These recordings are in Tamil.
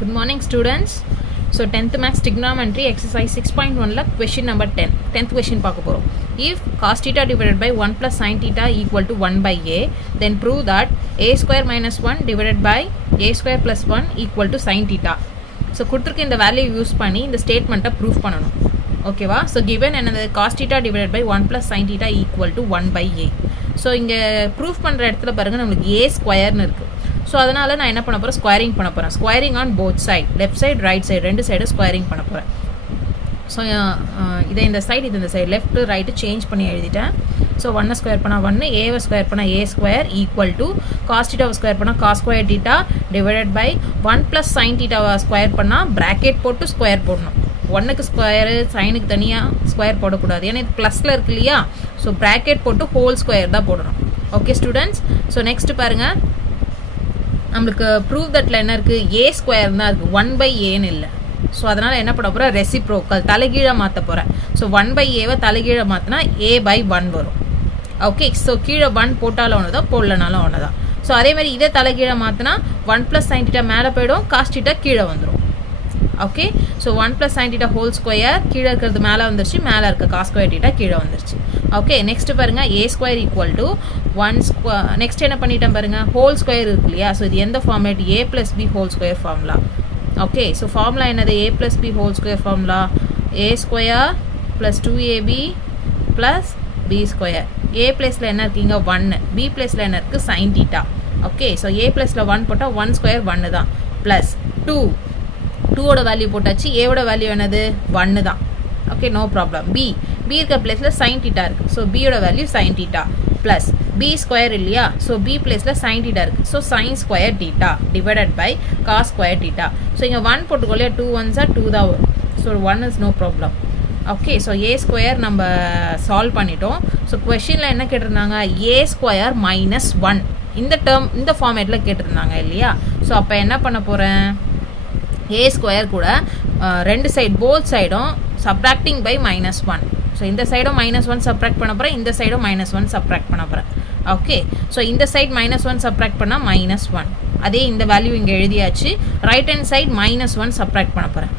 Good morning students. So 10th maths trigonometry exercise 6.1 la question number 10. 10th question பார்க்க போறோம். If cos theta divided by 1 plus sin theta equal to 1 by a, then prove that a square minus 1 divided by a square plus 1 equal to sin theta. So கொடுத்திருக்க இந்த வேல்யூ யூஸ் பண்ணி இந்த ஸ்டேட்மெண்ட்டை ப்ரூஃப் பண்ணணும். ஓகேவா? So given என்னது cos theta divided by 1 plus sin theta equal to 1 by a. So இங்க ப்ரூஃப் பண்ற இடத்துல பாருங்க நமக்கு a ஸ்கொயர்னு இருக்கு. ஸோ அதனால் நான் என்ன பண்ண போகிறேன், ஸ்கொயரிங் பண்ண போகிறேன். Squaring on both side, left side right side ரெண்டு சைடு ஸ்கொயரிங் பண்ண போகிறேன். ஸோ இதை இந்த சைடு இது இந்த சைடு லெஃப்ட் ரைட்டு சேஞ்ச் பண்ணி எழுதிட்டேன். ஸோ 1 ஸ்கொயர் பண்ணால் 1, ஏவை ஸ்கொயர் பண்ணால் A square equal to cos டீட்டாவை ஸ்கொயர் பண்ணால் cos square theta divided by 1 plus sine டீட்டாவை ஸ்கொயர் பண்ணால் ப்ராக்கெட் போட்டு ஸ்கொயர் போடணும். 1க்கு ஸ்கொயரு சைனுக்கு தனியாக ஸ்கொயர் போடக்கூடாது, ஏன்னா இது ப்ளஸில் இருக்கு இல்லையா. ஸோ ப்ராக்கெட் போட்டு ஹோல் ஸ்கொயர் தான் போடணும். Okay students. ஸோ நெக்ஸ்ட் பாருங்கள், நம்மளுக்கு ப்ரூவ் தட்டில் என்ன இருக்குது, ஏ ஸ்கொயர் தான் இருக்குது, 1 by ஏன்னு இல்லை. ஸோ அதனால் என்ன பண்ண போகிறேன், ரெசிப்ரோக்கல் தலைகீழாக மாற்ற போகிறேன். ஸோ 1 by ஏவை தலைகீழாக மாற்றினா a by 1 வரும். ஓகே, ஸோ கீழே 1 போட்டாலும் ஒன்று தான், போடலனாலும் ஒன்று தான். ஸோ அதேமாதிரி இதே தலைகீழாக மாற்றினா 1 + sin θ மேலே போயிடும், cos θ கீழே வந்துடும். Okay, so 1 + sin θ whole square கீழே இருக்கிறது மேலே வந்துருச்சு, மேலே இருக்க காஸ் ஸ்கொயர் θ கீழே வந்துருச்சு. ஓகே, நெக்ஸ்ட் பாருங்க, a square equal to 1 square. Next என்ன பண்ணிட்டேன் பாருங்க, ஹோல் ஸ்கொயர் இருக்கு இல்லையா. ஸோ இது எந்த format, a + b whole square formula. Okay, so formula என்னது, a + b whole square formula, a square + 2ab + b square. a பிளேஸில் என்ன இருக்கீங்க 1, b பிளேஸில் என்ன இருக்குது sin θ. ஓகே, ஸோ a பிளேஸில் 1 போட்டால் 1 ஸ்கொயர் 1 தான், ப்ளஸ் 2ஓட வேல்யூ போட்டாச்சு, ஏவோட வேல்யூ என்னது 1 தான். Okay, no problem. b இருக்க பிளேஸில் sin θ இருக்குது, ஸோ b யோட value sin θ plus b square இல்லையா. ஸோ b பிளேஸில் sin θ இருக்குது, so sin square θ divided by cos square θ. So இங்கே 1 போட்டுக்கொள்ளையா, 2 1s 2 தான் வரும். So 1 is no problem. Okay, so A square நம்ம சால்வ் பண்ணிட்டோம். ஸோ கொஷினில் என்ன கேட்டிருந்தாங்க, a ஸ்கொயர் மைனஸ் 1 இந்த டேர்ம் இந்த ஃபார்மேட்டில் கேட்டிருந்தாங்க இல்லையா. ஸோ அப்போ என்ன பண்ண போகிறேன், a ஸ்கொயர் கூட ரெண்டு சைடு போத் சைடும் சப்ராக்டிங் பை -1. ஸோ இந்த சைடும் -1 சப்ராக்ட் பண்ண போகிறேன், இந்த சைடும் -1 சப்ராக்ட் பண்ண போகிறேன். ஓகே, ஸோ இந்த சைடு -1 சப்ராக்ட் பண்ணால் -1, அதே இந்த வேல்யூ இங்கே எழுதியாச்சு. ரைட் ஹேண்ட் சைடு -1 சப்ராக்ட் பண்ண போகிறேன்.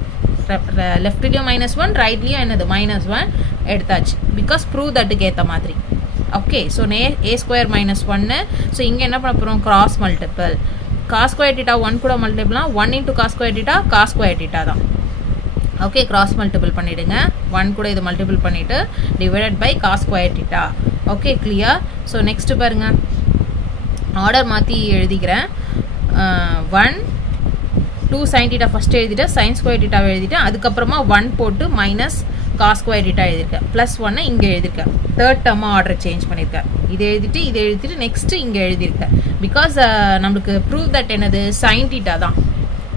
லெஃப்ட்லேயும் -1 ரைட்லேயும் என்னது -1 எடுத்தாச்சு, பிகாஸ் ப்ரூவ் தட்டுக்கு ஏற்ற மாதிரி. Okay, so a square -1. So இங்கே என்ன பண்ண போகிறோம், கிராஸ் மல்டிபிள். காஸ் ஸ்கொயர் θ 1 கூட மல்டிபிள்னா 1 × காஸ் ஸ்கொயர் θ காஸ் ஸ்கொயர் θ தான். ஓகே, கிராஸ் மல்டிபிள் பண்ணிவிடுங்க, 1 கூட இது மல்டிபிள் பண்ணிவிட்டு divided by cos square θ. Okay, clear. So next பாருங்கள், ஆர்டர் மாற்றி எழுதிக்கிறேன். 1 2 sin θ ஃபஸ்ட்டு எழுதிட்டேன், sin ஸ்கொயர் θ எழுதிட்டேன், அதுக்கப்புறமா 1 போட்டு மைனஸ் காஸ் ஸ்கொயர் θ எழுதியிருக்கேன், ப்ளஸ் 1 இங்கே எழுதியிருக்கேன். தேர்ட் டேர்மாக ஆர்டர் சேஞ்ச் பண்ணியிருக்கேன். இதை எழுதிட்டு நெக்ஸ்ட்டு இங்கே எழுதியிருக்கேன். பிகாஸ் நம்மளுக்கு ப்ரூவ் தட் என்னது sin θ தான்,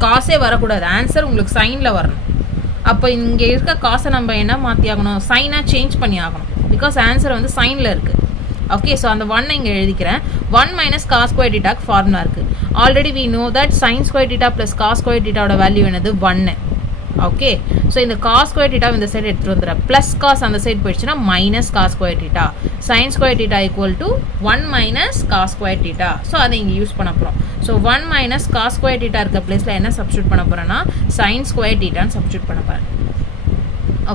காசே வரக்கூடாது, ஆன்சர் உங்களுக்கு சைனில் வரணும். அப்போ இங்கே இருக்க காசை நம்ம என்ன மாற்றி ஆகணும், சைனாக சேஞ்ச் பண்ணி ஆகணும், பிகாஸ் ஆன்சர் வந்து சைனில் இருக்குது. ஓகே, ஸோ அந்த 1 இங்கே எழுதிக்கிறேன். 1 மைனஸ் காஸ் ஸ்கொயர் θ ஃபார்முலா இருக்குது. Already we know that sin square θ plus cos square θோட வேல்யூ என்னது 1. ஓகே, ஸோ இந்த காஸ் ஸ்கொயர் θ இந்த சைடு எடுத்துகிட்டு வந்துடுறேன், ப்ளஸ் காஸ் அந்த சைடு போயிடுச்சுன்னா minus cos square θ. sin square θ equal to 1 minus cos square θ. So அதை இங்கே யூஸ் பண்ண போகிறோம். ஸோ 1 மைனஸ் காஸ் ஸ்கொயர் θ இருக்க பிளேஸில் என்ன சப்ஸ்டியூட் பண்ண போகிறேன்னா sin ஸ்கொயர் θன்னு சப்ஸ்டியூட் பண்ண போகிறேன்.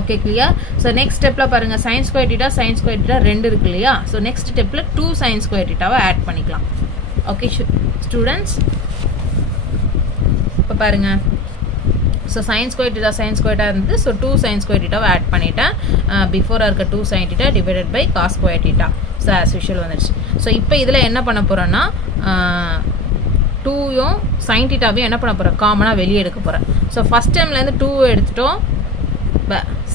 Okay, clear. ஸோ நெக்ஸ்ட் ஸ்டெப்பில் பாருங்கள், sin ஸ்கொயர் θ sin ஸ்கொயர் θ 2 இருக்கு இல்லையா. ஸோ நெக்ஸ்ட் ஸ்டெப்பில் 2 sin ஸ்கொயர் θவை ஆட் பண்ணிக்கலாம். ஓகே ஸ்டூடெண்ட்ஸ், இப்போ பாருங்கள், ஸோ sin ஸ்கொயர் θ இருந்தது. ஸோ 2 sin ஸ்கொயர் θவை ஆட் பண்ணிட்டேன். பிஃபோராக இருக்க 2 sin θ divided by cos square θ. So as usual வந்துடுச்சு. ஸோ இப்போ இதில் என்ன பண்ண போகிறேன்னா 2யும் sin θவையும் என்ன பண்ண போகிறேன், காமனாக வெளியே எடுக்க போகிறேன். ஸோ ஃபஸ்ட் டைம்லேருந்து 2 எடுத்துட்டோம்,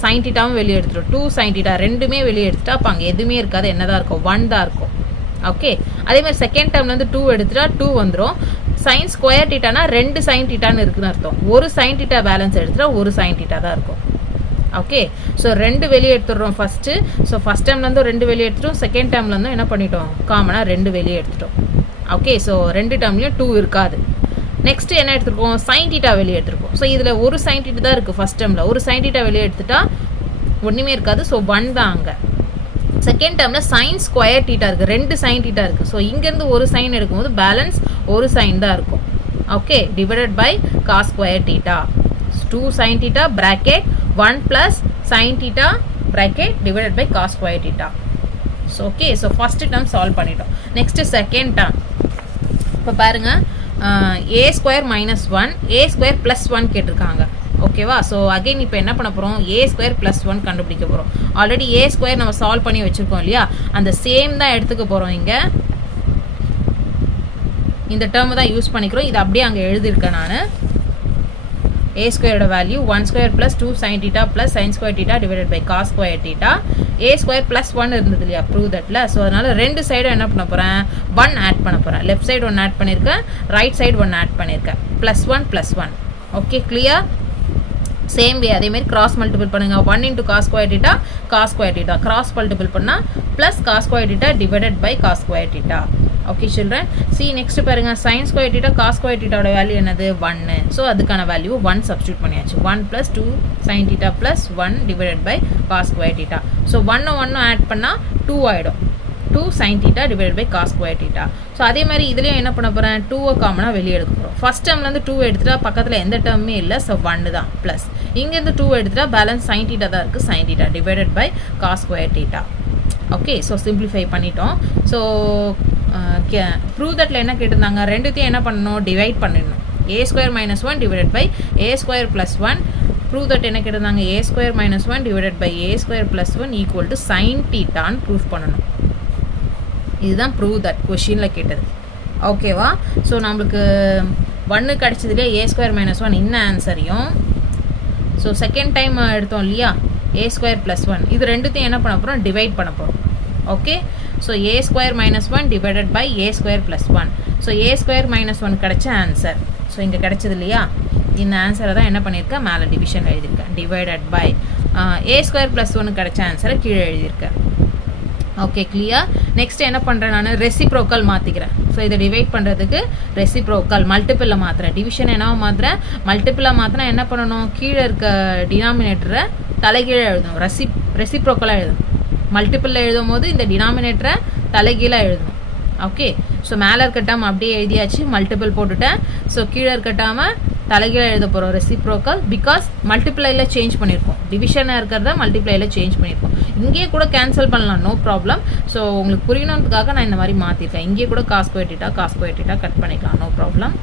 sin θவும் வெளியே எடுத்துட்டோம், 2 sin θ ரெண்டுமே வெளியே எடுத்துட்டா அப்போ அங்கே எதுவுமே இருக்காது, என்ன தான் இருக்கும், 1 தான் இருக்கும். ஓகே, அதேமாதிரி செகண்ட் டைம்லேருந்து 2 எடுத்துட்டா 2 வந்துடும். sin ஸ்கொயர் θனா 2 sin θன்னு இருக்குன்னு அர்த்தம். ஒரு sin θ பேலன்ஸ் எடுத்துட்டா ஒரு sin θ தான் இருக்கும். ஓகே, ஸோ 2 வெளியே எடுத்துடுறோம் ஃபஸ்ட்டு. ஸோ ஃபஸ்ட் டைம்லேருந்து 2 வெளியே எடுத்துட்டோம், செகண்ட் டைம்லேருந்து என்ன பண்ணிட்டோம், காமனாக 2 வெளியே எடுத்துட்டோம். ஓகே, ஸோ 2 டைம்லேயும் 2 இருக்காது. நெக்ஸ்ட்டு என்ன எடுத்துருக்கோம், sin θ வெளியே எடுத்துருக்கோம். ஸோ இதில் ஒரு sin θ தான் இருக்குது ஃபஸ்ட் டைமில், ஒரு sin θ வெளியே எடுத்துட்டா ஒன்றுமே இருக்காது. ஸோ 1 தான் அங்கே. செகண்ட் டேர்மில் sin ஸ்கொயர் θ இருக்குது, 2 sin θ இருக்குது. ஸோ இங்கேருந்து ஒரு சைன் எடுக்கும்போது பேலன்ஸ் ஒரு சைன் தான் இருக்கும். okay, divided by cos square theta. 2 sin theta bracket 1 plus sin theta bracket divided by cos square theta. So okay, so first term solve பண்ணிட்டோம். Next second term. இப்போ பாருங்க a square minus 1 a square plus 1 கேட்டிருக்காங்க. ஓகேவா? ஸோ அகைன் இப்போ என்ன பண்ண போகிறோம், a ஸ்கொயர் ப்ளஸ் 1 கண்டுபிடிக்க போகிறோம். ஆல்ரெடி a ஸ்கொயர் நம்ம சால்வ் பண்ணி வச்சுருக்கோம் இல்லையா, அந்த சேம் தான் எடுத்துக்க போகிறோம். இங்கே இந்த டேர்ம் தான் யூஸ் பண்ணிக்கிறோம். இது அப்படியே அங்கே எழுதியிருக்கேன் நான். a ஸ்கொயரோட value 1 square plus 2 sin theta plus sin square theta divided by cos square theta. a square plus 1 இருந்தது இல்லையா, ப்ரூவ் தட்டில். ஸோ அதனால் ரெண்டு சைடும் என்ன பண்ண போகிறேன், 1 ஆட் பண்ண போகிறேன். லெஃப்ட் சைடு 1 ஆட் பண்ணியிருக்கேன், ரைட் சைடு 1 ஆட் பண்ணியிருக்கேன். Plus 1 plus 1. Okay, clear? Same way அதே மாதிரி கிராஸ் மல்டிபிள் பண்ணுங்க. 1 into cos square theta cos square theta cross multiple பண்ணா plus cos square theta divided by cos square theta. Okay children, see next பாருங்க, sin square theta cos square theta ஓட வேல்யூ என்னது 1. ஸோ அதுக்கான வேல்யூ 1 சப்ஸ்டியூட் பண்ணியாச்சு. 1 plus 2 sin theta plus 1 divided by cos square theta. So 1 add பண்ணா 2 ஆயிடும். 2 sin theta divided by cos square theta. So அதே மாதிரி இதுலேயும் என்ன பண்ண போகிறேன், 2 காமனாக வெளியே எடுக்க போகிறோம். ஃபஸ்ட் டேர்ம்லேருந்து 2 எடுத்துட்டா பக்கத்தில் எந்த டேர்மே இல்லை. ஸோ 1 தான் ப்ளஸ். இங்கேருந்து 2 எடுத்துட்டா பேலன்ஸ் sin theta தான் இருக்குது. sin theta divided by cos square theta. Okay, so simplify பண்ணிட்டோம். ஸோ ப்ரூவ் தட்டில் என்ன கேட்டிருந்தாங்க, ரெண்டுத்தையும் என்ன பண்ணணும், டிவைட் பண்ணிடணும். a square minus 1 divided by a square plus 1. Prove that என்ன கேட்டிருந்தாங்க, a square minus 1 divided by a square plus 1 equal to sin thetaன்னு ப்ரூவ் பண்ணணும். இதுதான் ப்ரூவ் தட் கொஷினில் கேட்டது. ஓகேவா? ஸோ நம்மளுக்கு 1 கிடச்சதுலேயே a ஸ்கொயர் மைனஸ் 1 இந்த ஆன்சரையும், ஸோ செகண்ட் டைம் எடுத்தோம் இல்லையா a ஸ்கொயர் ப்ளஸ் 1, இது ரெண்டுத்தையும் என்ன பண்ண போகிறோம், டிவைட் பண்ண போகிறோம். Okay, so a square minus 1 divided by a square plus 1. So a square minus 1 கிடச்ச ஆன்சர். ஸோ இங்கே கிடச்சது இல்லையா, இந்த ஆன்சரை தான் என்ன பண்ணியிருக்கேன், மேலே டிவிஷன் எழுதியிருக்கேன். Divided by a square plus 1 கிடச்ச ஆன்சரை கீழே எழுதியிருக்கேன். Okay, clear? நெக்ஸ்ட் என்ன பண்ணுறேன், நான் ரெசிப்ரோக்கல் மாற்றிக்கிறேன். ஸோ இதை டிவைட் பண்ணுறதுக்கு ரெசிப்ரோக்கல் மல்டிப்பிளில் மாற்றுறேன். டிவிஷன் என்னவோ மாற்றுறேன், மல்டிப்பிளாக மாற்றினா என்ன பண்ணணும், கீழே இருக்க டினாமினேட்டரை தலைகீழே எழுதணும். ரெசிப்ரோக்கலாக எழுதணும். மல்டிப்பிளில் எழுதும் போது இந்த டினாமினேட்டரை தலைகீழாக எழுதணும். ஓகே, ஸோ மேலே இருக்க டேர்ம் அப்படியே எழுதியாச்சு, மல்டிப்பிள் போட்டுட்டேன். ஸோ கீழே இருக்க டேர்மை தலைகீழ எழுத போகிறோம் ரெசிப்ரோக்கல். பிகாஸ் மல்டிப்ளைல சேஞ்ச் பண்ணியிருக்கோம், டிவிஷனாக இருக்கிறத மல்டிப்ளைல சேஞ்ச் பண்ணியிருக்கோம். இங்கேயே கூட கேன்சல் பண்ணலாம், நோ ப்ராப்ளம். ஸோ உங்களுக்கு புரியணுன்றதுக்காக நான் இந்த மாதிரி மாற்றிருக்கேன். இங்கேயே கூட காஸ் ஸ்கொயர் டீட்டா கட் பண்ணிக்கலாம், நோ ப்ராப்ளம்.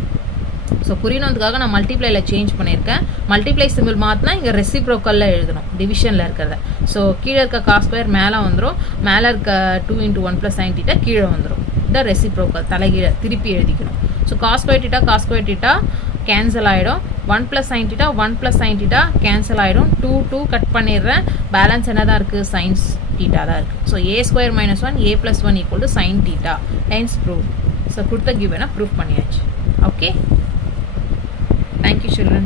ஸோ புரியணுன்றதுக்காக நான் மல்டிப்ளைல சேஞ்ச் பண்ணியிருக்கேன். மல்டிப்ளை சிம்பிள் மாற்றினா இங்கே ரெசிப்ரோக்கலில் எழுதணும், டிவிஷனில் இருக்கிறத. ஸோ கீழே இருக்க காஸ் ஸ்கொயர் மேலே வந்துடும், மேலே இருக்க 2 into 1 plus sin theta கீழே வந்துடும். இதான் ரெசிப்ரோக்கல், தலைகீழ திருப்பி எழுதிக்கணும். So cos square theta cancel ஆகிடும். 1 plus sin theta 1 plus sin theta cancel ஆகிடும். 2 கட் பண்ணிடுறேன். பேலன்ஸ் என்ன தான் இருக்குது, சைன்ஸ் theta தான் இருக்குது. So a square minus 1 a plus 1 equal to sin theta. Hence prove. So கொடுத்த கிவனை ப்ரூவ் பண்ணியாச்சு. Okay, thank you children.